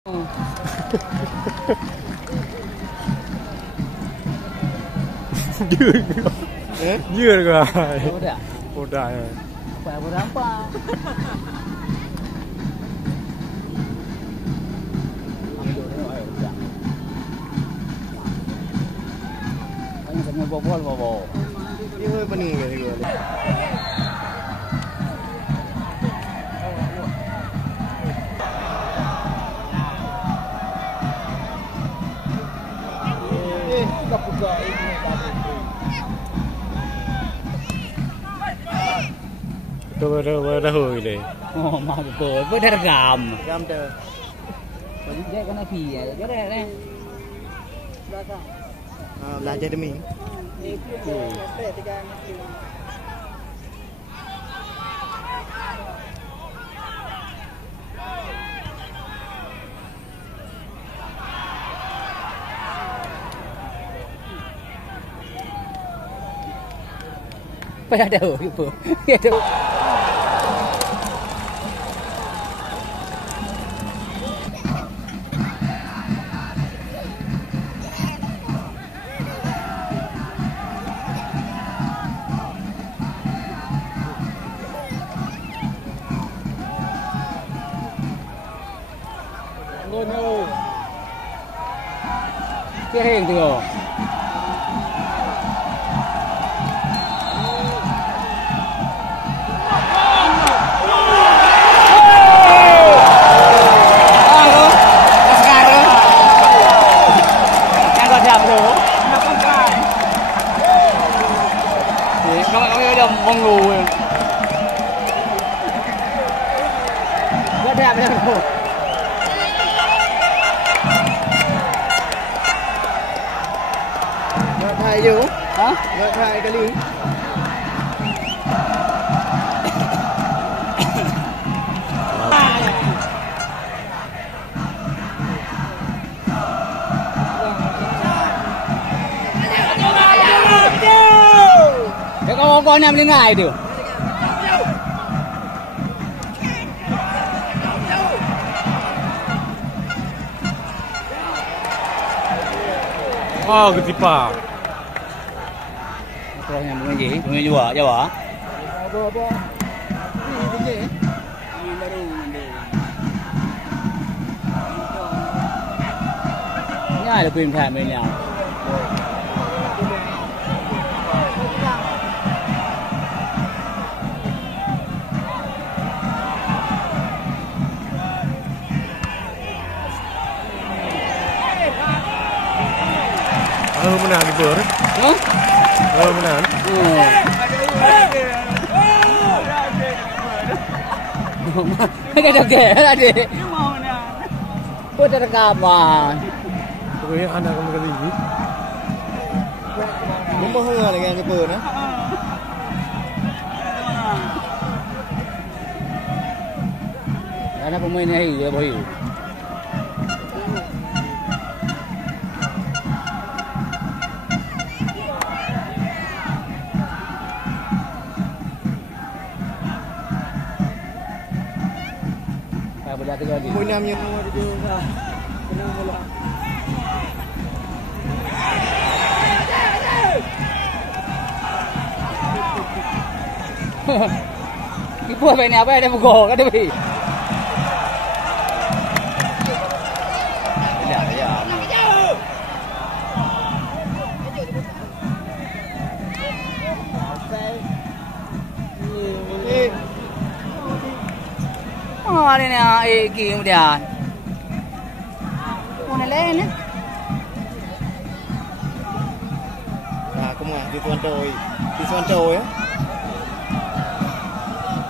Dưa rồi. Udah ya. Berapa? Anh sẽ mua bò. Ini hơi pening ya gue. Buka ini Dah hoi deh. oh mah betul berdergam Gam dah. jadi dia kena pi ya jadi ni belakang Belajar demi. Pada ada apa? Ada. Ngono. Kering tu. Mong ngủ rất đẹp đấy cô Ngợt hai dữ hả ngợt hai cái ly con em lên ngài được oh ketipa con em cái gì người dùa Jawa nhai là quyền phạt bên nhau menang di bawah. Menang. Cái được kể là gì? Có thể gặp mà. Tôi anak kamu kali ini. Kamu mau hal yang ke bawah, nah? Karena pemain ini dia boy. Mỗi năm như cái bùa về nào về đây một gồ cái đấy bị đây nè, kì một đàn, con này lên á. Công an di tuan trôi á.